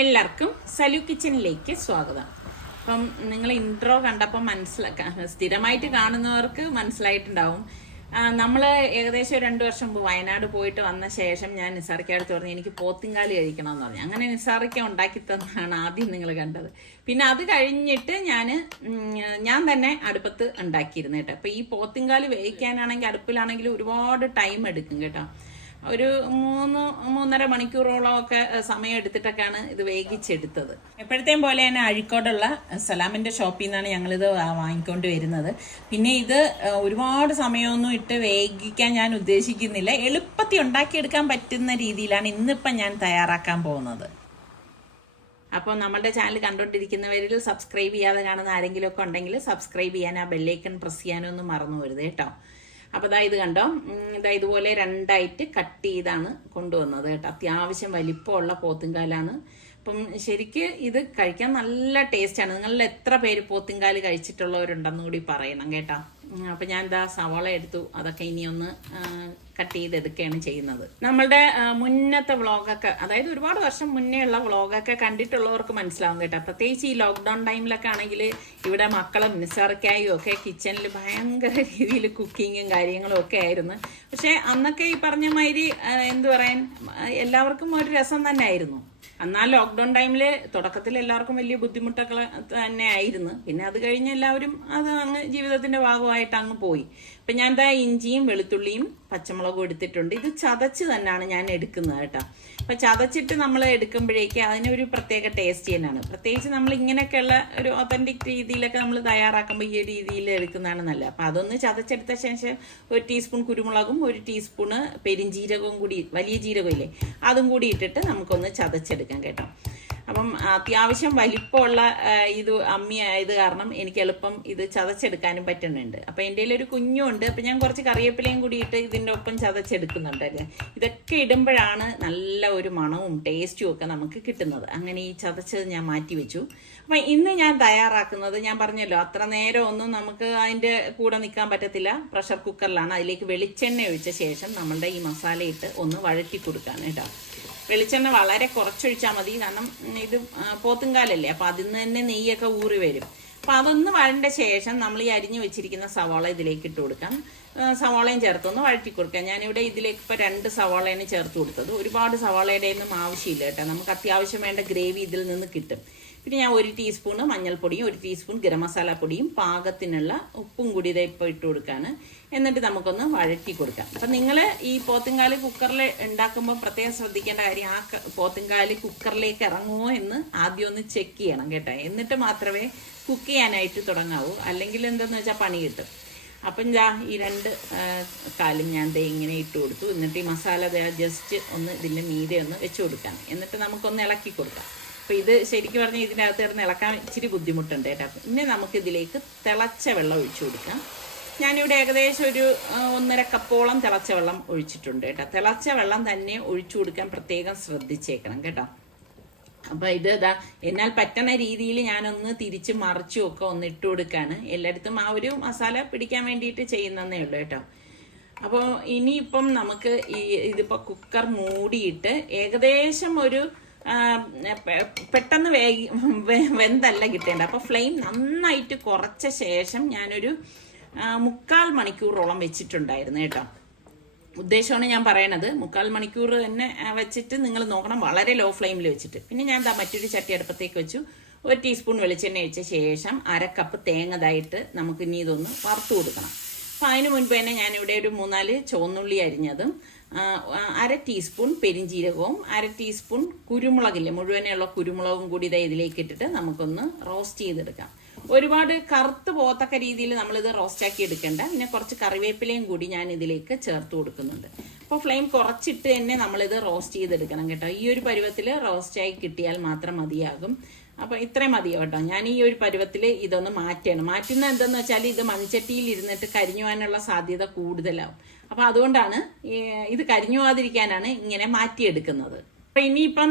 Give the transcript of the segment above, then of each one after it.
എല്ലാവർക്കും സലു കിച്ചണിലേക്ക് സ്വാഗതം. അപ്പം നിങ്ങൾ ഇൻട്രോ കണ്ടപ്പോൾ മനസ്സിലാക്കാം സ്ഥിരമായിട്ട് കാണുന്നവർക്ക് മനസ്സിലായിട്ടുണ്ടാവും. നമ്മൾ ഏകദേശം രണ്ട് വർഷം മുമ്പ് വയനാട് പോയിട്ട് വന്ന ശേഷം ഞാൻ നിസാറിക്കടുത്ത് പറഞ്ഞു എനിക്ക് പോത്തിങ്കാലി കഴിക്കണമെന്ന് പറഞ്ഞു. അങ്ങനെ നിസാറിക്ക ഉണ്ടാക്കി തന്നാണ് ആദ്യം നിങ്ങൾ കണ്ടത്. പിന്നെ അത് കഴിഞ്ഞിട്ട് ഞാൻ ഞാൻ തന്നെ അടുപ്പത്ത് ഉണ്ടാക്കിയിരുന്നു കേട്ടോ. അപ്പം ഈ പോത്തിങ്കാലി വേവിക്കാനാണെങ്കിൽ അടുപ്പിലാണെങ്കിൽ ഒരുപാട് ടൈം എടുക്കും കേട്ടോ. ഒരു മൂന്ന് മൂന്നര മണിക്കൂറോളം ഒക്കെ സമയം എടുത്തിട്ടൊക്കെയാണ് ഇത് വേഗിച്ചെടുത്തത് എപ്പോഴത്തെയും പോലെ തന്നെ അഴിക്കോടുള്ള സലാമിന്റെ ഷോപ്പിൽ നിന്നാണ് ഞങ്ങളിത് വാങ്ങിക്കൊണ്ട് വരുന്നത്. പിന്നെ ഇത് ഒരുപാട് സമയമൊന്നും ഇട്ട് വേഗിക്കാൻ ഞാൻ ഉദ്ദേശിക്കുന്നില്ല. എളുപ്പത്തിൽ ഉണ്ടാക്കിയെടുക്കാൻ പറ്റുന്ന രീതിയിലാണ് ഇന്നിപ്പം ഞാൻ തയ്യാറാക്കാൻ പോകുന്നത്. അപ്പോൾ നമ്മുടെ ചാനൽ കണ്ടുകൊണ്ടിരിക്കുന്നവരിൽ സബ്സ്ക്രൈബ് ചെയ്യാതെ കാണുന്ന ആരെങ്കിലും ഒക്കെ ഉണ്ടെങ്കിൽ സബ്സ്ക്രൈബ് ചെയ്യാൻ ആ ബെല്ലൈക്കൺ പ്രസ് ചെയ്യാനൊന്നും മറന്നു വരുത് കേട്ടോ. അപ്പോൾ ഇതാ ഇത് കണ്ടോ? ഇതാ ഇതുപോലെ രണ്ടായിട്ട് കട്ട് ചെയ്താണ് കൊണ്ടുവന്നത് കേട്ടോ. അത്യാവശ്യം വലിപ്പമുള്ള പോത്തുംകാലാണ് അപ്പം ശരിക്ക് ഇത് കഴിക്കാൻ നല്ല ടേസ്റ്റാണ്. നിങ്ങളിൽ എത്ര പേര് പോത്തിങ്കാൽ കഴിച്ചിട്ടുള്ളവരുണ്ടെന്ന് കൂടി പറയണം കേട്ടോ. അപ്പൊ അപ്പം ഞാൻ എന്താ സവാള എടുത്തു. അതൊക്കെ ഇനി ഒന്ന് കട്ട് ചെയ്തെടുക്കുകയാണ് ചെയ്യുന്നത്. നമ്മളുടെ മുന്നത്തെ വ്ളോഗൊക്കെ അതായത് ഒരുപാട് വർഷം മുന്നേ ഉള്ള വ്ളോഗൊക്കെ കണ്ടിട്ടുള്ളവർക്ക് മനസ്സിലാവും കേട്ടോ. പ്രത്യേകിച്ച് ഈ ലോക്ക്ഡൗൺ ടൈമിലൊക്കെ ആണെങ്കിൽ ഇവിടെ മക്കളും നിസ്സാർക്കായും ഒക്കെ കിച്ചണിൽ ഭയങ്കര രീതിയിൽ കുക്കിങ്ങും കാര്യങ്ങളും ഒക്കെ ആയിരുന്നു. പക്ഷെ അന്നൊക്കെ ഈ പറഞ്ഞ മാതിരി എന്തു പറയാൻ എല്ലാവർക്കും ഒരു രസം തന്നെ ആയിരുന്നു. എന്നാൽ ലോക്ക്ഡൌൺ ടൈമിൽ തുടക്കത്തിൽ എല്ലാവർക്കും വലിയ ബുദ്ധിമുട്ടൊക്കെ തന്നെ ആയിരുന്നു. പിന്നെ അത് കഴിഞ്ഞ് എല്ലാവരും അത് അങ്ങ് ജീവിതത്തിന്റെ ഭാഗമായിട്ട് അങ്ങ് പോയി. ഇപ്പൊ ഞാൻ ദാ ഇഞ്ചിയും വെളുത്തുള്ളിയും പച്ചമുളകും എടുത്തിട്ടുണ്ട്. ഇത് ചതച്ച് തന്നെയാണ് ഞാൻ എടുക്കുന്നത് കേട്ടോ. അപ്പം ചതച്ചിട്ട് നമ്മൾ എടുക്കുമ്പോഴേക്ക് അതിനൊരു പ്രത്യേക ടേസ്റ്റ് തന്നെയാണ്. പ്രത്യേകിച്ച് നമ്മൾ ഇങ്ങനെയൊക്കെയുള്ള ഒരു ഒത്തന്റിക് രീതിയിലൊക്കെ നമ്മൾ തയ്യാറാക്കുമ്പോൾ ഈ ഒരു രീതിയിൽ എടുക്കുന്നതാണ് നല്ലത്. അപ്പം അതൊന്ന് ചതച്ചെടുത്ത ശേഷം ഒരു ടീസ്പൂൺ കുരുമുളകും ഒരു ടീസ്പൂണ് പെരിഞ്ജീരകവും കൂടി വലിയ ജീരകം ഇല്ലേ അതും കൂടി ഇട്ടിട്ട് നമുക്കൊന്ന് ചതച്ചെടുക്കാം കേട്ടോ. അപ്പം അത്യാവശ്യം വലിപ്പമുള്ള ഇത് അമ്മി ആയത് കാരണം എനിക്ക് എളുപ്പം ഇത് ചതച്ചെടുക്കാനും പറ്റുന്നുണ്ട്. അപ്പം എന്റെ ഒരു കുഞ്ഞുണ്ട്. അപ്പം ഞാൻ കുറച്ച് കറിവേപ്പിലയും കൂടിയിട്ട് ഇതിന്റെ ഒപ്പം ചതച്ചെടുക്കുന്നുണ്ട് ഇതൊക്കെ ഇടുമ്പോഴാണ് നല്ല ഒരു മണവും ടേസ്റ്റും ഒക്കെ നമുക്ക് കിട്ടുന്നത്. അങ്ങനെ ഈ ചതച്ചത് ഞാൻ മാറ്റി വെച്ചു. അപ്പം ഇന്ന് ഞാൻ തയ്യാറാക്കുന്നത് ഞാൻ പറഞ്ഞല്ലോ അത്ര നേരം ഒന്നും നമുക്ക് അതിന്റെ കൂടെ നിൽക്കാൻ പറ്റത്തില്ല. പ്രഷർ കുക്കറിലാണ്. അതിലേക്ക് വെളിച്ചെണ്ണ ഒഴിച്ച ശേഷം നമ്മളുടെ ഈ മസാലയിട്ട് ഒന്ന് വഴറ്റി കൊടുക്കാൻ കേട്ടോ. വെളിച്ചെണ്ണ വളരെ കുറച്ചൊഴിച്ചാൽ മതി. കാരണം ഇത് പോത്തുംകാലല്ലേ അപ്പം അതിൽ നിന്ന് തന്നെ നെയ്യൊക്കെ ഊറി വരും. അപ്പം അതൊന്ന് വഴണ്ട ശേഷം നമ്മൾ ഈ അരിഞ്ഞു വെച്ചിരിക്കുന്ന സവാള ഇതിലേക്ക് ഇട്ട് കൊടുക്കാം. സവാളയും ചേർത്തൊന്ന് വഴറ്റി കൊടുക്കാം. ഞാനിവിടെ ഇതിലേക്ക് ഇപ്പോൾ രണ്ട് സവാളയാണ് ചേർത്ത് കൊടുത്തത്. ഒരുപാട് സവാളയുടെ ഒന്നും ആവശ്യമില്ല കേട്ടോ. നമുക്ക് അത്യാവശ്യം വേണ്ട ഗ്രേവി ഇതിൽ നിന്ന് കിട്ടും. പിന്നെ ഞാൻ ഒരു ടീസ്പൂൺ മഞ്ഞൾപ്പൊടിയും ഒരു ടീസ്പൂൺ ഗരം മസാല പൊടിയും പാകത്തിനുള്ള ഉപ്പും കൂടി ഇതേ ഇപ്പോൾ ഇട്ട് കൊടുക്കുകയാണ് എന്നിട്ട് നമുക്കൊന്ന് വഴറ്റി കൊടുക്കാം. അപ്പം നിങ്ങൾ ഈ പോത്തുംകാൽ കുക്കറിൽ ഉണ്ടാക്കുമ്പോൾ പ്രത്യേകം ശ്രദ്ധിക്കേണ്ട കാര്യം ആ പോത്തുംകാൽ കുക്കറിലേക്ക് ഇറങ്ങുമോ എന്ന് ആദ്യം ഒന്ന് ചെക്ക് ചെയ്യണം കേട്ടോ. എന്നിട്ട് മാത്രമേ കുക്ക് ചെയ്യാനായിട്ട് തുടങ്ങാവൂ. അല്ലെങ്കിൽ എന്തെന്ന് വെച്ചാൽ പണി കിട്ടും. അപ്പം ഞാൻ ഈ രണ്ട് കാലും ഞാൻ ദേ ഇങ്ങനെ ഇട്ട് കൊടുത്തു. എന്നിട്ട് ഈ മസാല ജസ്റ്റ് ഒന്ന് ഇതിന്റെ മീതെ ഒന്ന് വെച്ച് കൊടുക്കാം. എന്നിട്ട് നമുക്കൊന്ന് ഇളക്കി കൊടുക്കാം. അപ്പോൾ ഇത് ശരിക്കും പറഞ്ഞാൽ ഇതിനകത്ത് കിടന്ന് ഇളക്കാൻ ഇച്ചിരി ബുദ്ധിമുട്ടുണ്ട് കേട്ടോ. പിന്നെ നമുക്ക് ഇതിലേക്ക് തിളച്ച വെള്ളം ഒഴിച്ചു കൊടുക്കാം. ഞാനിവിടെ ഏകദേശം ഒരു ഒന്നര കപ്പോളം തിളച്ച വെള്ളം ഒഴിച്ചിട്ടുണ്ട് കേട്ടോ. തിളച്ച വെള്ളം തന്നെ ഒഴിച്ചു കൊടുക്കാൻ പ്രത്യേകം ശ്രദ്ധിച്ചേക്കണം കേട്ടോ. അപ്പൊ ഇത് ഇതാ എന്നാൽ പറ്റണ രീതിയിൽ ഞാനൊന്ന് തിരിച്ച് മറിച്ചും ഒക്കെ ഒന്ന് ഇട്ട് കൊടുക്കാണ്. എല്ലായിടത്തും ആ ഒരു മസാല പിടിക്കാൻ വേണ്ടിയിട്ട് ചെയ്യുന്നതേ ഉള്ളൂ കേട്ടോ. അപ്പോൾ ഇനിയിപ്പം നമുക്ക് ഈ ഇതിപ്പോൾ കുക്കർ മൂടിയിട്ട് ഏകദേശം ഒരു പെട്ടെന്ന് വേഗി വെന്തല്ല കിട്ടേണ്ടത്. അപ്പോൾ ഫ്ലെയിം നന്നായിട്ട് കുറച്ച ശേഷം ഞാനൊരു മുക്കാൽ മണിക്കൂറോളം വെച്ചിട്ടുണ്ടായിരുന്നു കേട്ടോ. ഉദ്ദേശമാണ് ഞാൻ പറയണത്. മുക്കാൽ മണിക്കൂർ തന്നെ വെച്ചിട്ട് നിങ്ങൾ നോക്കണം. വളരെ ലോ ഫ്ലെയിമിൽ വെച്ചിട്ട്. പിന്നെ ഞാൻ എന്താ മറ്റൊരു ചട്ടി അടുപ്പത്തേക്ക് വെച്ചു. ഒരു ടീസ്പൂൺ വെളിച്ചെണ്ണ ഒഴിച്ച ശേഷം അര കപ്പ് തേങ്ങതായിട്ട് നമുക്ക് ഇനി ഇതൊന്ന് വറുത്ത് കൊടുക്കണം. അപ്പം അതിന് മുൻപ് തന്നെ ഞാനിവിടെ ഒരു മൂന്നാൽ ചുവന്നുള്ളി അരിഞ്ഞതും അര ടീസ്പൂൺ പെരിഞ്ജീരകവും അര ടീസ്പൂൺ കുരുമുളകില്ലേ മുഴുവനെയുള്ള കുരുമുളകും കൂടി ഇതാ ഇതിലേക്ക് ഇട്ടിട്ട് നമുക്കൊന്ന് റോസ്റ്റ് ചെയ്തെടുക്കാം. ഒരുപാട് കറുത്ത് പോത്തക്ക രീതിയിൽ നമ്മളിത് റോസ്റ്റാക്കി എടുക്കേണ്ട. പിന്നെ കുറച്ച് കറിവേപ്പിലയും കൂടി ഞാൻ ഇതിലേക്ക് ചേർത്ത് കൊടുക്കുന്നുണ്ട്. അപ്പോൾ ഫ്ലെയിം കുറച്ചിട്ട് തന്നെ നമ്മളിത് റോസ്റ്റ് ചെയ്തെടുക്കണം കേട്ടോ. ഈ ഒരു പരുവത്തിൽ റോസ്റ്റായി കിട്ടിയാൽ മാത്രം മതിയാകും. അപ്പോൾ ഇത്രയും മതിയോ കേട്ടോ. ഞാൻ ഈ ഒരു പരുവത്തിൽ ഇതൊന്ന് മാറ്റണം. മാറ്റുന്നത് എന്തെന്ന് വെച്ചാൽ ഇത് മൺചട്ടിയിൽ ഇരുന്നിട്ട് കരിഞ്ഞു പോകാനുള്ള സാധ്യത കൂടുതലാവും. അപ്പോൾ അതുകൊണ്ടാണ് ഇത് കരിഞ്ഞു പോകാതിരിക്കാനാണ് ഇങ്ങനെ മാറ്റിയെടുക്കുന്നത്. അപ്പൊ ഇനിയിപ്പം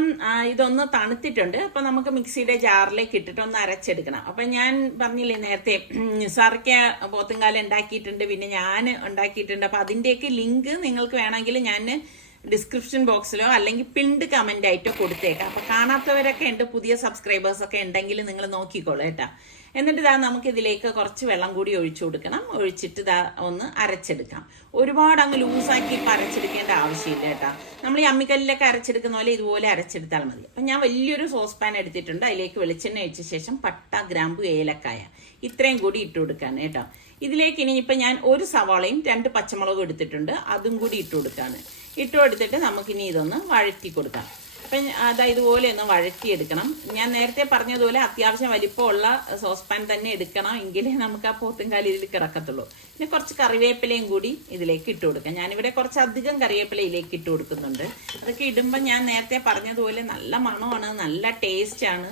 ഇതൊന്ന് തണുത്തിട്ടുണ്ട്. അപ്പൊ നമുക്ക് മിക്സിയുടെ ജാറിലേക്ക് ഇട്ടിട്ട് ഒന്ന് അരച്ചെടുക്കണം. അപ്പൊ ഞാൻ പറഞ്ഞില്ലേ നേരത്തെ സാറിക്ക പോത്തുംകാലം ഉണ്ടാക്കിയിട്ടുണ്ട് പിന്നെ ഞാൻ ഉണ്ടാക്കിയിട്ടുണ്ട്. അപ്പൊ അതിന്റെയൊക്കെ ലിങ്ക് നിങ്ങൾക്ക് വേണമെങ്കിൽ ഞാൻ ഡിസ്ക്രിപ്ഷൻ ബോക്സിലോ അല്ലെങ്കിൽ പിൻഡ് കമന്റ് ആയിട്ടോ കൊടുത്തേക്കാം. അപ്പൊ കാണാത്തവരൊക്കെ ഉണ്ട് പുതിയ സബ്സ്ക്രൈബേഴ്സൊക്കെ ഉണ്ടെങ്കിൽ നിങ്ങൾ നോക്കിക്കോളൂ കേട്ടാ. എന്നിട്ട് ഇതാ നമുക്ക് ഇതിലേക്ക് കുറച്ച് വെള്ളം കൂടി ഒഴിച്ചു കൊടുക്കണം. ഒഴിച്ചിട്ട് ഇതാ ഒന്ന് അരച്ചെടുക്കാം. ഒരുപാട് അങ്ങ് ലൂസാക്കി ഇപ്പം അരച്ചെടുക്കേണ്ട ആവശ്യമില്ല കേട്ടോ. നമ്മൾ ഈ അമ്മിക്കല്ലിലൊക്കെ അരച്ചെടുക്കുന്ന പോലെ ഇതുപോലെ അരച്ചെടുത്താൽ മതി. അപ്പം ഞാൻ വലിയൊരു സോസ് പാൻ എടുത്തിട്ടുണ്ട്. അതിലേക്ക് വെളിച്ചെണ്ണ ഒഴിച്ച ശേഷം പട്ട ഗ്രാമ്പു ഏലക്കായ ഇത്രയും കൂടി ഇട്ട് കൊടുക്കാണ് കേട്ടോ. ഇതിലേക്ക് ഇനി ഇപ്പം ഞാൻ ഒരു സവാളയും രണ്ട് പച്ചമുളകും എടുത്തിട്ടുണ്ട്. അതും കൂടി ഇട്ട് കൊടുക്കാണ്. ഇട്ട് കൊടുത്തിട്ട് നമുക്കിനി ഇതൊന്ന് വഴറ്റി കൊടുക്കാം. അപ്പം അതാ ഇതുപോലെ ഒന്ന് വഴറ്റിയെടുക്കണം. ഞാൻ നേരത്തെ പറഞ്ഞതുപോലെ അത്യാവശ്യം വലിപ്പമുള്ള സോസ് പാൻ തന്നെ എടുക്കണം എങ്കിലേ നമുക്ക് ആ പോത്തുംകാലി ഇതിൽ കിടക്കത്തുള്ളൂ. പിന്നെ കുറച്ച് കറിവേപ്പിലയും കൂടി ഇതിലേക്ക് ഇട്ട് കൊടുക്കാം. ഞാനിവിടെ കുറച്ച് അധികം കറിവേപ്പില ഇതിലേക്ക് ഇട്ട് കൊടുക്കുന്നുണ്ട്. അതൊക്കെ ഇടുമ്പോൾ ഞാൻ നേരത്തെ പറഞ്ഞതുപോലെ നല്ല മണമാണ് നല്ല ടേസ്റ്റാണ്.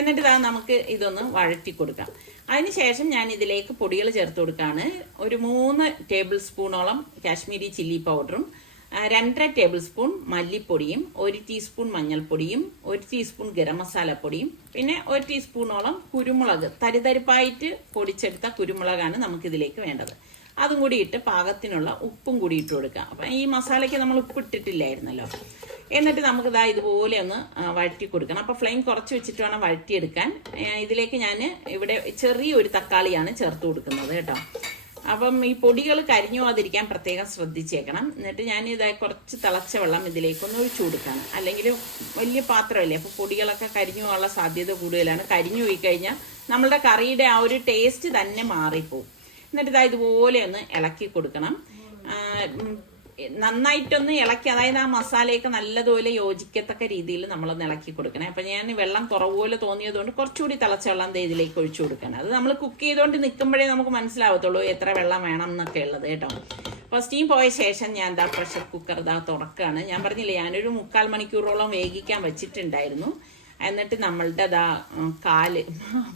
എന്നിട്ട് ഇതാ നമുക്ക് ഇതൊന്ന് വഴറ്റി കൊടുക്കാം. അതിനുശേഷം ഞാൻ ഇതിലേക്ക് പൊടികൾ ചേർത്ത് കൊടുക്കുകയാണ്. ഒരു മൂന്ന് ടേബിൾ സ്പൂണോളം കാശ്മീരി ചില്ലി പൗഡറും രണ്ടര ടേബിൾ സ്പൂൺ മല്ലിപ്പൊടിയും ഒരു ടീസ്പൂൺ മഞ്ഞൾപ്പൊടിയും ഒരു ടീസ്പൂൺ ഗരം മസാലപ്പൊടിയും പിന്നെ ഒരു ടീസ്പൂണോളം കുരുമുളക് തരിതരിപ്പായിട്ട് പൊടിച്ചെടുത്ത കുരുമുളകാണ് നമുക്കിതിലേക്ക് വേണ്ടത്. അതും കൂടി ഇട്ട് പാകത്തിനുള്ള ഉപ്പും കൂടി ഇട്ട് കൊടുക്കുക. അപ്പം ഈ മസാലയ്ക്ക് നമ്മൾ ഉപ്പ് ഇട്ടിട്ടില്ലായിരുന്നല്ലോ. എന്നിട്ട് നമുക്ക് ഇതാ ഇതുപോലെ ഒന്ന് വഴറ്റി കൊടുക്കണം. അപ്പോൾ ഫ്ലെയിം കുറച്ച് വെച്ചിട്ട് വേണം വഴറ്റിയെടുക്കാൻ. ഇതിലേക്ക് ഞാൻ ഇവിടെ ചെറിയൊരു തക്കാളിയാണ് ചേർത്ത് കൊടുക്കുന്നത് കേട്ടോ. അപ്പം ഈ പൊടികൾ കരിഞ്ഞു പോകാതിരിക്കാൻ പ്രത്യേകം ശ്രദ്ധിച്ചേക്കണം. എന്നിട്ട് ഞാൻ ഇതായി കുറച്ച് തിളച്ച വെള്ളം ഇതിലേക്കൊന്ന് ഒഴിച്ചു കൊടുക്കുകയാണ് അല്ലെങ്കിൽ വലിയ പാത്രമല്ലേ? അപ്പോൾ പൊടികളൊക്കെ കരിഞ്ഞു പോകാനുള്ള സാധ്യത കൂടുതലാണ്. കരിഞ്ഞു പോയി കഴിഞ്ഞാൽ നമ്മളുടെ കറിയുടെ ആ ഒരു ടേസ്റ്റ് തന്നെ മാറിപ്പോവും. എന്നിട്ട് ഇതാ ഇതുപോലെ ഒന്ന് ഇളക്കി കൊടുക്കണം. നന്നായിട്ടൊന്ന് ഇളക്കി അതായത് ആ മസാലയൊക്കെ നല്ലതുപോലെ യോജിക്കത്തക്ക രീതിയിൽ നമ്മളൊന്ന് ഇളക്കി കൊടുക്കണം. അപ്പം ഞാൻ വെള്ളം കുറവുപോലെ തോന്നിയതുകൊണ്ട് കുറച്ചുകൂടി തിളച്ച വെള്ളം ദേ ഇതിലേക്ക് ഒഴിച്ചു കൊടുക്കണം. അത് നമ്മൾ കുക്ക് ചെയ്തുകൊണ്ട് നിൽക്കുമ്പോഴേ നമുക്ക് മനസ്സിലാവത്തുള്ളൂ എത്ര വെള്ളം വേണം എന്നൊക്കെ ഉള്ളത് കേട്ടോ. അപ്പോൾ സ്റ്റീം പോയ ശേഷം ഞാൻ എന്താ പ്രഷർ കുക്കർ ഇതാ തുറക്കുകയാണ് ഞാൻ പറഞ്ഞില്ലേ ഞാനൊരു മുക്കാൽ മണിക്കൂറോളം വേഗിക്കാൻ വെച്ചിട്ടുണ്ടായിരുന്നു. എന്നിട്ട് നമ്മളുടെ അതാ കാൽ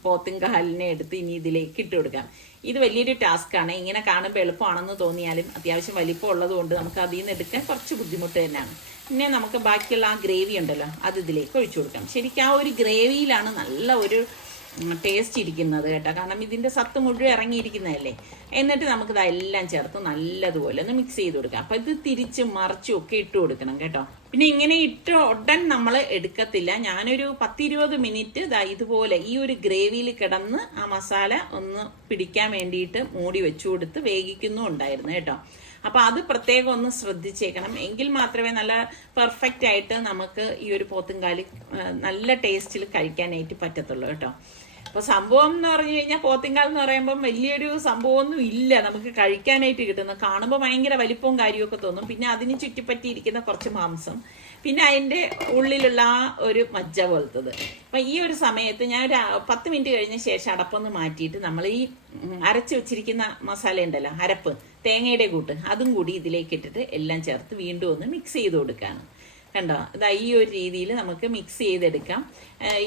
പോത്തും കാലിനെ എടുത്ത് ഇനി ഇതിലേക്ക് ഇട്ട് കൊടുക്കാം. ഇത് വലിയൊരു ടാസ്ക് ആണ്. ഇങ്ങനെ കാണുമ്പോൾ എളുപ്പമാണെന്ന് തോന്നിയാലും അത്യാവശ്യം വലിപ്പം ഉള്ളതുകൊണ്ട് നമുക്ക് അതിൽ നിന്ന് എടുക്കാൻ കുറച്ച് ബുദ്ധിമുട്ട് തന്നെയാണ്. പിന്നെ നമുക്ക് ബാക്കിയുള്ള ആ ഗ്രേവി ഉണ്ടല്ലോ അത് ഇതിലേക്ക് ഒഴിച്ചു കൊടുക്കാം. ശരിക്കും ആ ഒരു ഗ്രേവിയിലാണ് നല്ല ഒരു ടേസ്റ്റ് ഇരിക്കുന്നത് കേട്ടോ. കാരണം ഇതിന്റെ സത്ത് മുഴുവൻ ഇറങ്ങിയിരിക്കുന്നതല്ലേ? എന്നിട്ട് നമുക്ക് എല്ലാം ചേർത്ത് നല്ലതുപോലെ ഒന്ന് മിക്സ് ചെയ്ത് കൊടുക്കാം. അപ്പം ഇത് തിരിച്ച് മറിച്ചും ഒക്കെ ഇട്ട് കൊടുക്കണം കേട്ടോ. പിന്നെ ഇങ്ങനെ ഇട്ട് ഉടൻ നമ്മൾ എടുക്കത്തില്ല. ഞാനൊരു പത്തിരുപത് മിനിറ്റ് ഇതാ ഇതുപോലെ ഈ ഒരു ഗ്രേവിയിൽ കിടന്ന് ആ മസാല ഒന്ന് പിടിക്കാൻ വേണ്ടിയിട്ട് മൂടി വെച്ചു കൊടുത്ത് വേഗിക്കുന്നു ഉണ്ടായിരുന്നു കേട്ടോ. അപ്പൊ അത് പ്രത്യേകം ഒന്ന് ശ്രദ്ധിച്ചേക്കണം. എങ്കിൽ മാത്രമേ നല്ല പെർഫെക്റ്റ് ആയിട്ട് നമുക്ക് ഈ ഒരു പോത്തുംകാലി നല്ല ടേസ്റ്റിൽ കഴിക്കാനായിട്ട് പറ്റത്തുള്ളൂ കേട്ടോ. അപ്പോൾ സംഭവം എന്ന് പറഞ്ഞു കഴിഞ്ഞാൽ പോത്തിങ്കാൽ എന്ന് പറയുമ്പം വലിയൊരു സംഭവമൊന്നും ഇല്ല. നമുക്ക് കഴിക്കാനായിട്ട് കിട്ടുന്നത് കാണുമ്പോൾ ഭയങ്കര വലിപ്പവും കാര്യമൊക്കെ തോന്നും. പിന്നെ അതിന് ചുറ്റിപ്പറ്റിയിരിക്കുന്ന കുറച്ച് മാംസം. പിന്നെ അതിന്റെ ഉള്ളിലുള്ള ആ ഒരു മജ്ജ പോലത്തത്. അപ്പൊ ഈ ഒരു സമയത്ത് ഞാൻ ഒരു പത്ത് മിനിറ്റ് കഴിഞ്ഞ ശേഷം അടപ്പൊന്ന് മാറ്റിയിട്ട് നമ്മൾ ഈ അരച്ച് വെച്ചിരിക്കുന്ന മസാല ഉണ്ടല്ലോ അരപ്പ്. തേങ്ങയുടെ കൂട്ട്. അതും കൂടി ഇതിലേക്ക് ഇട്ടിട്ട് എല്ലാം ചേർത്ത് വീണ്ടും ഒന്ന് മിക്സ് ചെയ്ത് കൊടുക്കുകയാണ് കണ്ടോ? ഇതാ ഈ ഒരു രീതിയിൽ നമുക്ക് മിക്സ് ചെയ്തെടുക്കാം.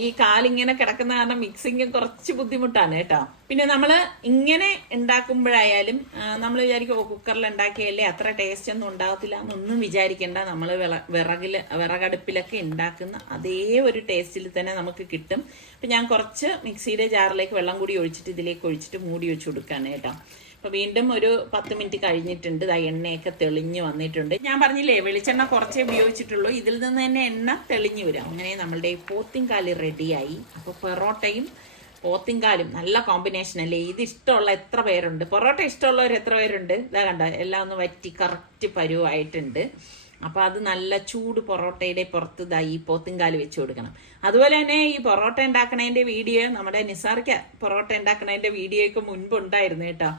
ഈ കാലിങ്ങനെ കിടക്കുന്ന കാരണം മിക്സിങ് കുറച്ച് ബുദ്ധിമുട്ടാണ് കേട്ടോ. പിന്നെ നമ്മൾ ഇങ്ങനെ ഉണ്ടാക്കുമ്പോഴായാലും നമ്മൾ വിചാരിക്കും ഓ കുക്കറിൽ ഉണ്ടാക്കിയല്ലേ അത്ര ടേസ്റ്റ് ഒന്നും ഉണ്ടാകത്തില്ല എന്നൊന്നും വിചാരിക്കേണ്ട. നമ്മൾ വിറകിൽ വിറകടുപ്പിലൊക്കെ ഉണ്ടാക്കുന്ന അതേ ഒരു ടേസ്റ്റിൽ തന്നെ നമുക്ക് കിട്ടും. അപ്പം ഞാൻ കുറച്ച് മിക്സിയുടെ ജാറിലേക്ക് വെള്ളം കൂടി ഒഴിച്ചിട്ട് ഇതിലേക്ക് ഒഴിച്ചിട്ട് മൂടി വെച്ച് കൊടുക്കുകയാണ് കേട്ടോ. അപ്പൊ വീണ്ടും ഒരു പത്ത് മിനിറ്റ് കഴിഞ്ഞിട്ടുണ്ട്. ദാ എണ്ണയൊക്കെ തെളിഞ്ഞു വന്നിട്ടുണ്ട്. ഞാൻ പറഞ്ഞില്ലേ വെളിച്ചെണ്ണ കുറച്ചേ ഉപയോഗിച്ചിട്ടുള്ളൂ. ഇതിൽ നിന്ന് തന്നെ എണ്ണ തെളിഞ്ഞു വരും. അങ്ങനെ നമ്മളുടെ പോത്തിങ്കാൽ റെഡിയായി. അപ്പോൾ പൊറോട്ടയും പോത്തിങ്കാലും നല്ല കോമ്പിനേഷൻ അല്ലേ? ഇത് ഇഷ്ടമുള്ള എത്ര പേരുണ്ട്? പൊറോട്ട ഇഷ്ടമുള്ളവർ എത്ര പേരുണ്ട്? ഇതാ കണ്ട എല്ലാം ഒന്ന് വറ്റി കറക്റ്റ് പരുവായിട്ടുണ്ട്. അപ്പൊ അത് നല്ല ചൂട് പൊറോട്ടയുടെ പുറത്ത് ദാ ഈ പോത്തിങ്കാൽ വെച്ച് കൊടുക്കണം. അതുപോലെ തന്നെ ഈ പൊറോട്ട ഉണ്ടാക്കണതിന്റെ വീഡിയോ നമ്മുടെ നിസാർക്ക് പൊറോട്ട ഉണ്ടാക്കണതിന്റെ വീഡിയോയ്ക്ക് മുൻപ് ഉണ്ടായിരുന്നു കേട്ടോ.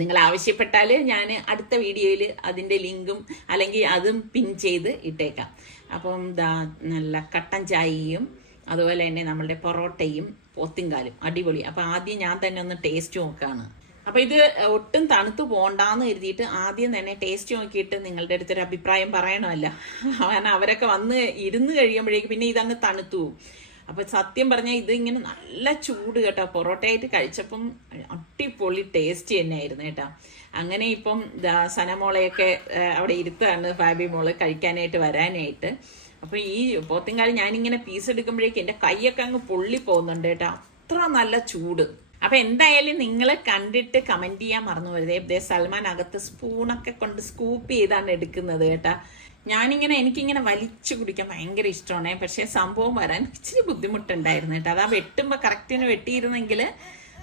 നിങ്ങൾ ആവശ്യപ്പെട്ടാൽ ഞാൻ അടുത്ത വീഡിയോയിൽ അതിന്റെ ലിങ്കും അല്ലെങ്കിൽ അതും പിൻ ചെയ്ത് ഇട്ടേക്കാം. അപ്പം ദാ നല്ല കട്ടൻ ചായയും അതുപോലെ തന്നെ നമ്മളുടെ പൊറോട്ടയും പോത്തിങ്കാലും അടിപൊളി. അപ്പം ആദ്യം ഞാൻ തന്നെ ഒന്ന് ടേസ്റ്റ് നോക്കുകയാണ് അപ്പം ഇത് ഒട്ടും തണുത്ത് പോകണ്ടെന്ന് കരുതിയിട്ട് ആദ്യം തന്നെ ടേസ്റ്റ് നോക്കിയിട്ട് നിങ്ങളുടെ അടുത്തൊരു അഭിപ്രായം പറയണമല്ല. കാരണം അവരൊക്കെ വന്ന് ഇരുന്ന് കഴിയുമ്പോഴേക്ക് പിന്നെ ഇതങ്ങ് തണുത്തു പോകും അപ്പൊ സത്യം പറഞ്ഞാൽ ഇത് ഇങ്ങനെ നല്ല ചൂട് കേട്ടോ. പൊറോട്ടയായിട്ട് കഴിച്ചപ്പം അടിപൊളി ടേസ്റ്റ് തന്നെയായിരുന്നു കേട്ടോ. അങ്ങനെ ഇപ്പം സനമോളയൊക്കെ അവിടെ ഇരുത്താണ് ഫാബി മോൾ കഴിക്കാനായിട്ട് വരാനായിട്ട്. അപ്പൊ ഈ പോത്തിങ്കാലി ഞാനിങ്ങനെ പീസ് എടുക്കുമ്പോഴേക്കും എന്റെ കൈയൊക്കെ അങ്ങ് പൊള്ളി പോകുന്നുണ്ട് കേട്ടോ. അത്ര നല്ല ചൂട്. അപ്പൊ എന്തായാലും നിങ്ങൾ കണ്ടിട്ട് കമന്റ് ചെയ്യാൻ മറന്നു വരുതേ സൽമാൻ അകത്ത് സ്പൂണൊക്കെ കൊണ്ട് സ്കൂപ്പ് ചെയ്താണ് എടുക്കുന്നത് കേട്ടാ. ഞാനിങ്ങനെ എനിക്കിങ്ങനെ വലിച്ചു കുടിക്കാൻ ഭയങ്കര ഇഷ്ടമാണ്. പക്ഷെ സംഭവം വരാൻ ഇച്ചിരി ബുദ്ധിമുട്ടുണ്ടായിരുന്നു കേട്ടോ. അതാ വെട്ടുമ്പോൾ കറക്റ്റിന് വെട്ടിയിരുന്നെങ്കിൽ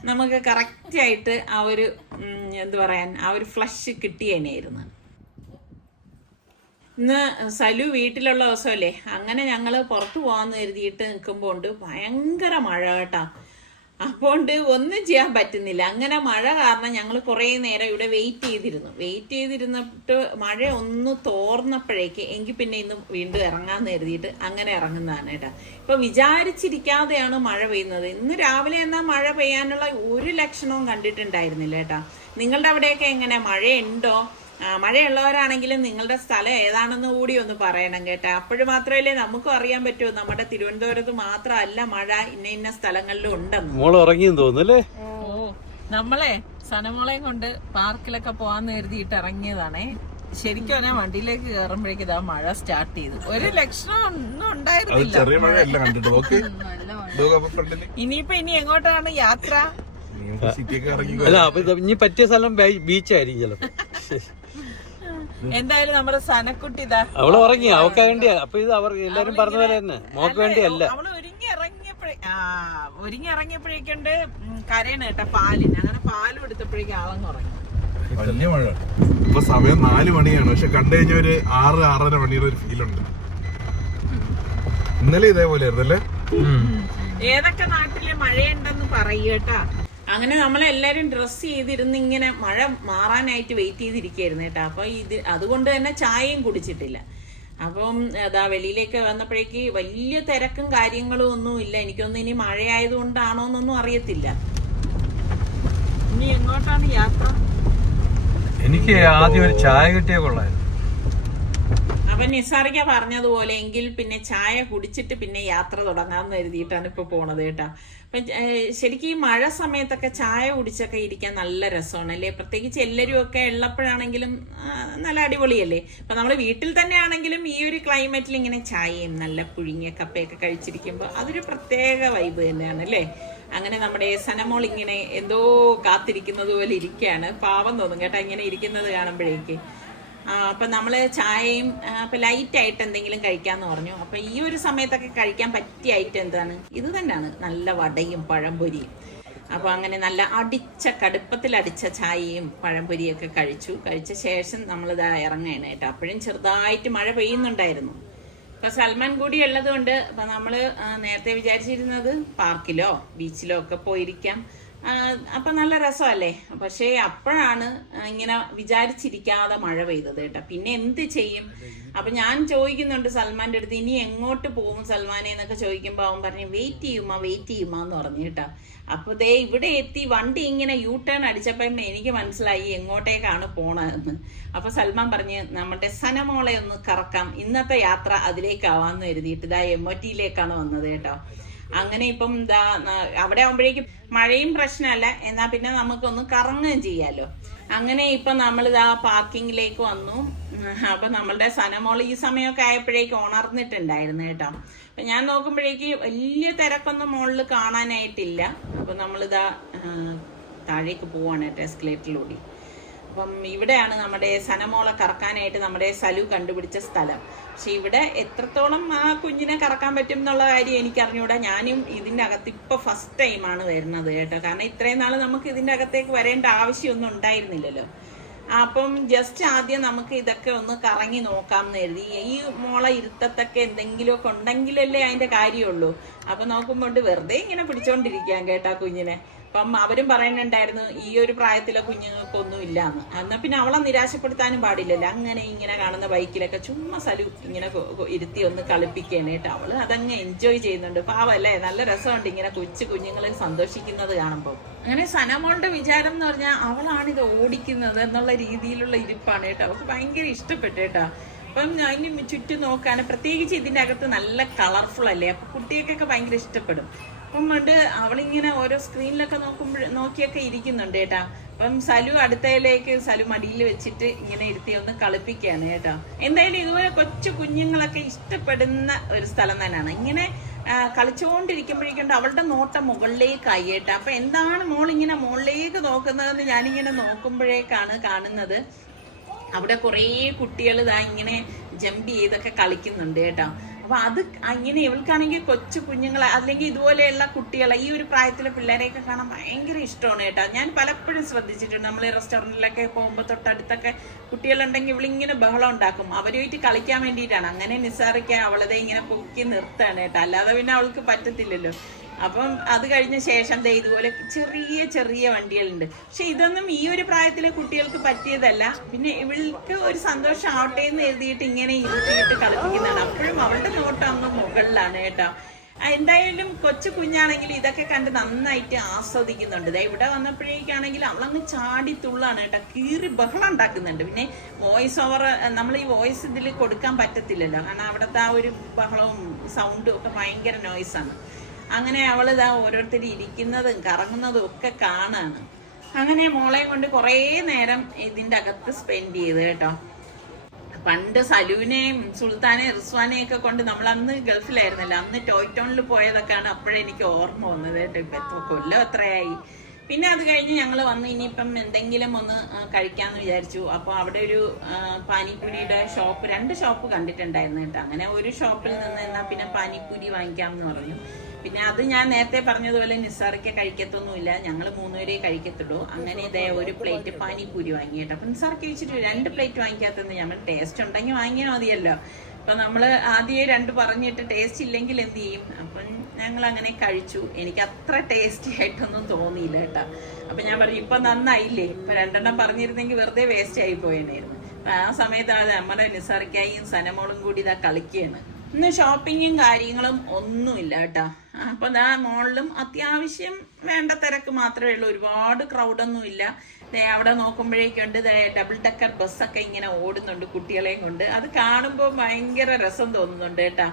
നമുക്ക് കറക്റ്റ് ആയിട്ട് ആ ഒരു എന്ത് പറയാൻ ആ ഒരു ഫ്ലഷ് കിട്ടിയേനായിരുന്നു ഇന്ന് സലു വീട്ടിലുള്ള ദിവസമല്ലേ? അങ്ങനെ ഞങ്ങൾ പുറത്തു പോകാമെന്ന് കരുതിയിട്ട് നിൽക്കുമ്പോൾ ഉണ്ട്. ഭയങ്കര മഴ കേട്ടാ. ഉണ്ട് ഒന്നും ചെയ്യാൻ പറ്റുന്നില്ല. അങ്ങനെ മഴ കാരണം ഞങ്ങൾ കുറേ നേരം ഇവിടെ വെയിറ്റ് ചെയ്തിരുന്നു. വെയിറ്റ് ചെയ്തിരുന്നിട്ട് മഴ ഒന്ന് തോർന്നപ്പോഴേക്ക് എങ്കിൽ പിന്നെ ഇന്ന് വീണ്ടും ഇറങ്ങാന്ന് കരുതിയിട്ട് അങ്ങനെ ഇറങ്ങുന്നതാണ് കേട്ടാ. ഇപ്പൊ വിചാരിച്ചിരിക്കാതെയാണ് മഴ പെയ്യുന്നത്. ഇന്ന് രാവിലെ എന്നാൽ മഴ പെയ്യാനുള്ള ഒരു ലക്ഷണവും കണ്ടിട്ടുണ്ടായിരുന്നില്ല കേട്ടാ. നിങ്ങളുടെ അവിടെയൊക്കെ എങ്ങനെ? മഴയുണ്ടോ? മഴയുള്ളവരാണെങ്കിലും നിങ്ങളുടെ സ്ഥലം ഏതാണെന്ന് കൂടി ഒന്ന് പറയണം കേട്ടോ. അപ്പോഴും മാത്രമല്ലേ നമുക്കും അറിയാൻ പറ്റൂ. നമ്മുടെ തിരുവനന്തപുരത്ത് മാത്രമല്ല മഴ ഇന്ന ഇന്ന സ്ഥലങ്ങളിലും ഉണ്ടെന്ന്. മോൾ ഇറങ്ങിയെന്ന് തോന്നുന്നു അല്ലേ? ഓ നമ്മളെ സനമോളെയും കൊണ്ട് പാർക്കിലൊക്കെ പോവാന്ന് കരുതിയിട്ട് ഇറങ്ങിയതാണേ. ശരിക്കും ഞാൻ വണ്ടിയിലേക്ക് കയറുമ്പോഴേക്കും ഇതാ മഴ സ്റ്റാർട്ട് ചെയ്തു. ഒരു ലക്ഷണം ഒന്നും ഉണ്ടായിരുന്നില്ല. ഇനിയിപ്പോ ഇനി എങ്ങോട്ടാണ് യാത്ര? അല്ല അപ്പൊ ഇനി പറ്റിയ സ്ഥലം ബീച്ചായിരിക്കും ചിലപ്പോ. എന്തായാലും നമ്മുടെ സനക്കുട്ടി ഇതാ. അവൾ ഉറങ്ങി. അവക്ക് വേണ്ടിയാ. അപ്പൊ ഇത് അവർ എല്ലാരും പറഞ്ഞ പോലെ തന്നെ. മോക്ക് വേണ്ടിയല്ല. അവൾ ഒരുങ്ങി ഇറങ്ങിയപ്പോഴേ ആ ഒരുങ്ങി ഇറങ്ങിയപ്പോഴേക്കുണ്ട് കരയണ കേട്ട പാലിന്. അങ്ങനെ പാലും എടുത്തപ്പോഴേക്കും ആളങ്ങ് ഉറങ്ങി. വലിയ മഴ ഇപ്പൊ സമയം നാല് മണിയാണ്. പക്ഷെ കണ്ടു കഴിഞ്ഞ ഒരു ആറ് ആറര മണിയുടെ ഒരു ഫീൽ ഉണ്ട്. ഇന്നലെ ഇതേപോലെ ആയിരുന്നല്ലേ? ഏതൊക്കെ നാട്ടിൽ മഴയുണ്ടെന്ന് പറയൂട്ടാ അങ്ങനെ നമ്മളെല്ലാരും ഡ്രസ് ചെയ്തിരുന്ന് ഇങ്ങനെ മഴ മാറാനായിട്ട് വെയിറ്റ് ചെയ്തിരിക്കുകയായിരുന്നു കേട്ടോ. അപ്പൊ ഇത് അതുകൊണ്ട് തന്നെ ചായയും കുടിച്ചിട്ടില്ല. അപ്പം അതാ വെളിയിലേക്ക് വന്നപ്പോഴേക്ക് വലിയ തിരക്കും കാര്യങ്ങളും ഒന്നും ഇല്ല. എനിക്കൊന്നും ഇനി മഴയായതുകൊണ്ടാണോ എന്നൊന്നും അറിയത്തില്ല. ഇനി എങ്ങോട്ടാണ് യാത്ര? എനിക്ക് ആദ്യം ഒരു ചായ കിട്ടിയ കൊള്ളായിരുന്നു. അപ്പൊ നിസാറിക്ക പറഞ്ഞതുപോലെ എങ്കിൽ പിന്നെ ചായ കുടിച്ചിട്ട് പിന്നെ യാത്ര തുടങ്ങാമെന്ന് കരുതിയിട്ടാണ് ഇപ്പൊ പോണത് കേട്ടാ. അപ്പൊ ശരിക്കും ഈ മഴ സമയത്തൊക്കെ ചായ കുടിച്ചൊക്കെ ഇരിക്കാൻ നല്ല രസമാണ് അല്ലേ? പ്രത്യേകിച്ച് എല്ലാവരും ഒക്കെ ഉള്ളപ്പോഴാണെങ്കിലും നല്ല അടിപൊളിയല്ലേ? അപ്പൊ നമ്മൾ വീട്ടിൽ തന്നെ ആണെങ്കിലും ഈ ഒരു ക്ലൈമറ്റിൽ ഇങ്ങനെ ചായയും നല്ല പുഴുങ്ങിയ കപ്പയൊക്കെ കഴിച്ചിരിക്കുമ്പോൾ അതൊരു പ്രത്യേക വൈബ് തന്നെയാണ് അല്ലേ? അങ്ങനെ നമ്മുടെ സനമോൾ ഇങ്ങനെ എന്തോ കാത്തിരിക്കുന്നത് പോലെ ഇരിക്കുകയാണ് പാവം തോന്നും കേട്ടോ ഇങ്ങനെ ഇരിക്കുന്നത് കാണുമ്പോഴേക്ക്. അപ്പൊ നമ്മൾ ചായയും അപ്പം ലൈറ്റായിട്ട് എന്തെങ്കിലും കഴിക്കാമെന്ന് പറഞ്ഞു. അപ്പം ഈ ഒരു സമയത്തൊക്കെ കഴിക്കാൻ പറ്റിയ ഐറ്റം എന്താണ്? ഇത് തന്നെയാണ്. നല്ല വടയും പഴംപൊരിയും. അപ്പോൾ അങ്ങനെ നല്ല അടിച്ച കടുപ്പത്തിൽ അടിച്ച ചായയും പഴംപൊരിയൊക്കെ കഴിച്ചു. കഴിച്ച ശേഷം നമ്മൾ ഇതാ ഇറങ്ങുകയാണ് കേട്ടോ. അപ്പോഴും ചെറുതായിട്ട് മഴ പെയ്യുന്നുണ്ടായിരുന്നു. ഇപ്പം സൽമാൻ കൂടി ഉള്ളതുകൊണ്ട് അപ്പം നമ്മൾ നേരത്തെ വിചാരിച്ചിരുന്നത് പാർക്കിലോ ബീച്ചിലോ ഒക്കെ പോയിരിക്കാം. അപ്പൊ നല്ല രസമല്ലേ? പക്ഷേ അപ്പോഴാണ് ഇങ്ങനെ വിചാരിച്ചിരിക്കാതെ മഴ പെയ്തത് കേട്ടോ. പിന്നെ എന്ത് ചെയ്യും? അപ്പൊ ഞാൻ ചോദിക്കുന്നുണ്ട് സൽമാന്റെ അടുത്ത് ഇനി എങ്ങോട്ട് പോകും സൽമാനെ? എന്നൊക്കെ ചോദിക്കുമ്പോൾ അവൻ പറഞ്ഞു വെയിറ്റ് ചെയ്യുമാ വെയിറ്റ് ചെയ്യുമാ എന്ന് പറഞ്ഞു കേട്ടോ. അപ്പൊ ദേ ഇവിടെ എത്തി വണ്ടി ഇങ്ങനെ യൂ ടേൺ അടിച്ചപ്പം എനിക്ക് മനസ്സിലായി എങ്ങോട്ടേക്കാണ് പോണതെന്ന്. അപ്പൊ സൽമാൻ പറഞ്ഞ് നമ്മുടെ സനമോളെ ഒന്ന് കറക്കാം. ഇന്നത്തെ യാത്ര അതിലേക്കാവാന്ന് കരുതിയിട്ട് ഇതാ എം ഒ ടിയിലേക്കാണ് വന്നത് കേട്ടോ. അങ്ങനെ ഇപ്പം ദാ അവിടെ ആകുമ്പോഴേക്കും മഴയും പ്രശ്നമല്ല. എന്നാ പിന്നെ നമുക്കൊന്ന് കറങ്ങുകയും ചെയ്യാലോ. അങ്ങനെ ഇപ്പൊ നമ്മൾ ഇതാ പാർക്കിങ്ങിലേക്ക് വന്നു. അപ്പൊ നമ്മളുടെ സനമോൾ ഈ സമയമൊക്കെ ആയപ്പോഴേക്ക് ഉണർന്നിട്ടുണ്ടായിരുന്നു കേട്ടോ. അപ്പൊ ഞാൻ നോക്കുമ്പോഴേക്ക് വലിയ തിരക്കൊന്നും മുകളിൽ കാണാനായിട്ടില്ല. അപ്പൊ നമ്മളിതാ താഴേക്ക് പോവാണ് കേട്ടോ എസ്കലേറ്ററിലൂടെ അപ്പം ഇവിടെയാണ് നമ്മുടെ സനമോളെ കറക്കാനായിട്ട് നമ്മുടെ സലു കണ്ടുപിടിച്ച സ്ഥലം. പക്ഷെ ഇവിടെ എത്രത്തോളം ആ കുഞ്ഞിനെ കറക്കാൻ പറ്റും എന്നുള്ള കാര്യം എനിക്കറിഞ്ഞൂടാ. ഞാനും ഇതിന്റെ അകത്ത് ഇപ്പൊ ഫസ്റ്റ് ടൈമാണ് വരുന്നത് കേട്ടോ. കാരണം ഇത്രയും നാൾ നമുക്ക് ഇതിന്റെ അകത്തേക്ക് വരേണ്ട ആവശ്യമൊന്നും ഉണ്ടായിരുന്നില്ലല്ലോ. അപ്പം ജസ്റ്റ് ആദ്യം നമുക്ക് ഇതൊക്കെ ഒന്ന് കറങ്ങി നോക്കാം എന്ന് കരുതി. ഈ മോളെ ഇരുത്തത്തൊക്കെ എന്തെങ്കിലുമൊക്കെ ഉണ്ടെങ്കിലല്ലേ അതിന്റെ കാര്യമുള്ളൂ. അപ്പൊ നോക്കുമ്പോണ്ട് വെറുതെ ഇങ്ങനെ പിടിച്ചോണ്ടിരിക്കാം കേട്ടാ കുഞ്ഞിനെ. അപ്പം അവരും പറയുന്നുണ്ടായിരുന്നു ഈ ഒരു പ്രായത്തിലെ കുഞ്ഞുങ്ങൾക്കൊന്നും ഇല്ല എന്ന് എന്നാ പിന്നെ അവളെ നിരാശപ്പെടുത്താനും പാടില്ലല്ലോ. അങ്ങനെ ഇങ്ങനെ കാണുന്ന ബൈക്കിലൊക്കെ ചുമ്മാ സലു ഇങ്ങനെ ഇരുത്തി ഒന്ന് കളിപ്പിക്കുകയാണ് കേട്ടോ. അവൾ അതങ്ങ് എൻജോയ് ചെയ്യുന്നുണ്ട്. പാവല്ലേ നല്ല രസമുണ്ട് ഇങ്ങനെ കൊച്ചു കുഞ്ഞുങ്ങളെ സന്തോഷിക്കുന്നത് കാണുമ്പോൾ അങ്ങനെ സനമോളുടെ വിചാരം എന്ന് പറഞ്ഞാൽ അവളാണ് ഇത് ഓടിക്കുന്നത് എന്നുള്ള രീതിയിലുള്ള ഇരിപ്പാണ് കേട്ടോ. അവൾക്ക് ഭയങ്കര ഇഷ്ടപ്പെട്ടു കേട്ടോ. അപ്പം അതിന് ചുറ്റും നോക്കാൻ പ്രത്യേകിച്ച് ഇതിന്റെ അകത്ത് നല്ല കളർഫുൾ അല്ലേ? അപ്പൊ കുട്ടികൾക്കൊക്കെ ഭയങ്കര ഇഷ്ടപ്പെടും. അപ്പം ഉണ്ട് അവളിങ്ങനെ ഓരോ സ്ക്രീനിലൊക്കെ നോക്കുമ്പോൾ നോക്കിയൊക്കെ ഇരിക്കുന്നുണ്ട് കേട്ടാ അപ്പം സലു അടുത്തയിലേക്ക് സലു മടിയിൽ വെച്ചിട്ട് ഇങ്ങനെ ഇരുത്തി ഒന്ന് കളിപ്പിക്കുകയാണ് കേട്ടോ. എന്തായാലും ഇതുപോലെ കൊച്ചു കുഞ്ഞുങ്ങളൊക്കെ ഇഷ്ടപ്പെടുന്ന ഒരു സ്ഥലം തന്നെയാണ്. ഇങ്ങനെ കളിച്ചുകൊണ്ടിരിക്കുമ്പോഴേക്കും അവളുടെ നോട്ടം മുകളിലേക്കായി കേട്ടോ അപ്പൊ എന്താണ് മോൾ ഇങ്ങനെ മുകളിലേക്ക് നോക്കുന്നതെന്ന് ഞാനിങ്ങനെ നോക്കുമ്പോഴേക്കാണ് കാണുന്നത്. അവിടെ കുറേ കുട്ടികൾ ഇതാ ഇങ്ങനെ ജമ്പ് ചെയ്തൊക്കെ കളിക്കുന്നുണ്ട് കേട്ടോ അപ്പൊ അത് ഇങ്ങനെ ഇവൾക്കാണെങ്കിൽ കൊച്ചു കുഞ്ഞുങ്ങളെ അല്ലെങ്കിൽ ഇതുപോലെയുള്ള കുട്ടികളെ ഈ ഒരു പ്രായത്തിലെ പിള്ളേരെയൊക്കെ കാണാൻ ഭയങ്കര ഇഷ്ടമാണ് കേട്ടോ. ഞാൻ പലപ്പോഴും ശ്രദ്ധിച്ചിട്ടുണ്ട്. നമ്മൾ റെസ്റ്റോറന്റിലൊക്കെ പോകുമ്പോൾ തൊട്ടടുത്തൊക്കെ കുട്ടികളുണ്ടെങ്കിൽ ഇവളിങ്ങനെ ബഹളം ഉണ്ടാക്കും. അവരുമായിട്ട് കളിക്കാൻ വേണ്ടിയിട്ടാണ്. അങ്ങനെ നിസ്സാറിക്കാൻ അവളതെ ഇങ്ങനെ പൊക്കി നിർത്തുകയാണ് കേട്ടോ. അല്ലാതെ പിന്നെ അവൾക്ക് പറ്റത്തില്ലല്ലോ. അപ്പം അത് കഴിഞ്ഞ ശേഷം ദേ ഇതുപോലെ ചെറിയ ചെറിയ വണ്ടികളുണ്ട്. പക്ഷെ ഇതൊന്നും ഈ ഒരു പ്രായത്തിലെ കുട്ടികൾക്ക് പറ്റിയതല്ല. പിന്നെ ഇവൾക്ക് ഒരു സന്തോഷം ആവട്ടെ എന്ന് എഴുതിയിട്ട് ഇങ്ങനെ ഇരുത്തിയിട്ട് കളിപ്പിക്കുന്നതാണ്. അപ്പോഴും അവളുടെ നോട്ടം അങ്ങ് മുകളിലാണ് കേട്ടോ. എന്തായാലും കൊച്ചു കുഞ്ഞാണെങ്കിൽ ഇതൊക്കെ കണ്ട് നന്നായിട്ട് ആസ്വദിക്കുന്നുണ്ട്. ദേ ഇവിടെ വന്നപ്പോഴേക്കാണെങ്കിൽ അവളങ്ങ് ചാടി തുള്ളാണ് കേട്ടോ. കീറി ബഹളം ഉണ്ടാക്കുന്നുണ്ട്. പിന്നെ വോയിസ് ഓവർ നമ്മൾ ഈ വോയിസ് ഇതിൽ കൊടുക്കാൻ പറ്റത്തില്ലല്ലോ. കാരണം അവിടുത്തെ ആ ഒരു ബഹളവും സൗണ്ടും ഒക്കെ ഭയങ്കര നോയ്സാണ് അങ്ങനെ അവൾ ഇതാ ഓരോരുത്തർ ഇരിക്കുന്നതും കറങ്ങുന്നതും ഒക്കെ കാണാണ്. അങ്ങനെ മോളെ കൊണ്ട് കുറേ നേരം ഇതിന്റെ അകത്ത് സ്പെൻഡ് ചെയ്ത് കേട്ടോ. പണ്ട് സലൂനെയും സുൽത്താനെയും റിസ്വാനെയും ഒക്കെ കൊണ്ട് നമ്മൾ അന്ന് ഗൾഫിലായിരുന്നല്ലോ. അന്ന് ടോയ് ടൗണിൽ പോയതൊക്കെയാണ് അപ്പോഴേ എനിക്ക് ഓർമ്മ വന്നത് കേട്ടോ. ഇപ്പം എത്ര കൊല്ലം എത്രയായി. പിന്നെ അത് കഴിഞ്ഞ് ഞങ്ങൾ വന്ന് ഇനിയിപ്പം എന്തെങ്കിലും ഒന്ന് കഴിക്കാമെന്ന് വിചാരിച്ചു. അപ്പോൾ അവിടെ ഒരു പാനിപ്പൂരിയുടെ ഷോപ്പ് രണ്ട് ഷോപ്പ് കണ്ടിട്ടുണ്ടായിരുന്നു കേട്ടോ. അങ്ങനെ ഒരു ഷോപ്പിൽ നിന്ന് എന്നാൽ പിന്നെ പാനിപ്പൂരി വാങ്ങിക്കാമെന്ന് പറഞ്ഞു. പിന്നെ അത് ഞാൻ നേരത്തെ പറഞ്ഞതുപോലെ നിസ്സാറിക്ക് കഴിക്കത്തൊന്നുമില്ല. ഞങ്ങൾ മൂന്നുപേരെ കഴിക്കത്തുള്ളൂ. അങ്ങനെ ഇതേ ഒരു പ്ലേറ്റ് പാനിപ്പൂരി വാങ്ങി കേട്ടോ അപ്പം നിസ്സാർക്ക് വെച്ചിട്ട് രണ്ട് പ്ലേറ്റ് വാങ്ങിക്കാത്തതെന്ന് ഞങ്ങൾ ടേസ്റ്റ് ഉണ്ടെങ്കിൽ വാങ്ങിയാൽ മതിയല്ലോ. അപ്പം നമ്മൾ ആദ്യമേ രണ്ട് പറഞ്ഞിട്ട് ടേസ്റ്റ് ഇല്ലെങ്കിൽ എന്ത് ചെയ്യും? അപ്പം ഞങ്ങൾ അങ്ങനെ കഴിച്ചു. എനിക്ക് അത്ര ടേസ്റ്റി ആയിട്ടൊന്നും തോന്നിയില്ല കേട്ടോ. അപ്പം ഞാൻ പറഞ്ഞു ഇപ്പം നന്നായില്ലേ? ഇപ്പം രണ്ടെണ്ണം പറഞ്ഞിരുന്നെങ്കിൽ വെറുതെ വേസ്റ്റ് ആയി പോയേനായിരുന്നു ആ സമയത്താണ് നമ്മുടെ നിസ്സാറിക്കായും സനമോളും കൂടി ഇതാ കളിക്കുകയാണ് ഇന്ന് ഷോപ്പിങ്ങും കാര്യങ്ങളും ഒന്നുമില്ല കേട്ടോ. അപ്പൊ ഞാൻ മോളിലും അത്യാവശ്യം വേണ്ട തിരക്ക് മാത്രമേ ഉള്ളൂ. ഒരുപാട് ക്രൗഡൊന്നും ഇല്ല. അവിടെ നോക്കുമ്പോഴേക്കുണ്ട് ഡബിൾ ഡക്കർ ബസ്സൊക്കെ ഇങ്ങനെ ഓടുന്നുണ്ട് കുട്ടികളെയും കൊണ്ട്. അത് കാണുമ്പോൾ ഭയങ്കര രസം തോന്നുന്നുണ്ട് കേട്ടോ.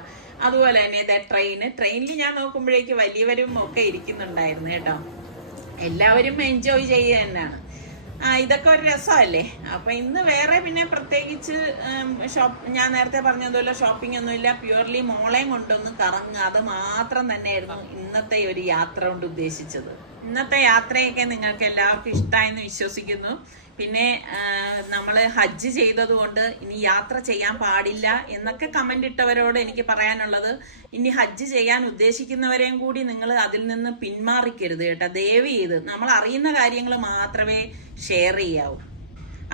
അതുപോലെ തന്നെ ഇതാ ട്രെയിന് ട്രെയിനിൽ ഞാൻ നോക്കുമ്പോഴേക്ക് വലിയവരും ഒക്കെ ഇരിക്കുന്നുണ്ടായിരുന്നു കേട്ടോ. എല്ലാവരും എൻജോയ് ചെയ്യുക തന്നെയാണ്. ഇതൊക്കെ ഒരു രസമല്ലേ? അപ്പൊ ഇന്ന് വേറെ പിന്നെ പ്രത്യേകിച്ച് ഷോപ്പ് ഞാൻ നേരത്തെ പറഞ്ഞതുപോലെ ഷോപ്പിംഗ് ഒന്നുമില്ല പ്യുവർലി മോളെയും കൊണ്ടൊന്ന് കറങ്ങുക. അത് മാത്രം തന്നെയായിരുന്നു ഇന്നത്തെ ഒരു യാത്ര കൊണ്ട് ഉദ്ദേശിച്ചത്. ഇന്നത്തെ യാത്രയൊക്കെ നിങ്ങൾക്ക് എല്ലാവർക്കും ഇഷ്ടമായെന്ന് വിശ്വസിക്കുന്നു. പിന്നെ നമ്മൾ ഹജ്ജ് ചെയ്തതുകൊണ്ട് ഇനി യാത്ര ചെയ്യാൻ പാടില്ല എന്നൊക്കെ കമന്റ് ഇട്ടവരോട് എനിക്ക് പറയാനുള്ളത്. ഇനി ഹജ്ജ് ചെയ്യാൻ ഉദ്ദേശിക്കുന്നവരെയും കൂടി നിങ്ങൾ അതിൽ നിന്ന് പിന്മാറിക്കരുത് കേട്ടോ. ദയവ് ചെയ്ത് നമ്മൾ അറിയുന്ന കാര്യങ്ങൾ മാത്രമേ ഷെയർ ചെയ്യാവൂ.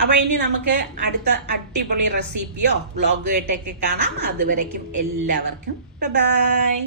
അപ്പൊ ഇനി നമുക്ക് അടുത്ത അടിപൊളി റെസിപ്പിയോ വ്ളോഗുമായിട്ടൊക്കെ കാണാം. അതുവരയ്ക്കും എല്ലാവർക്കും. ബൈ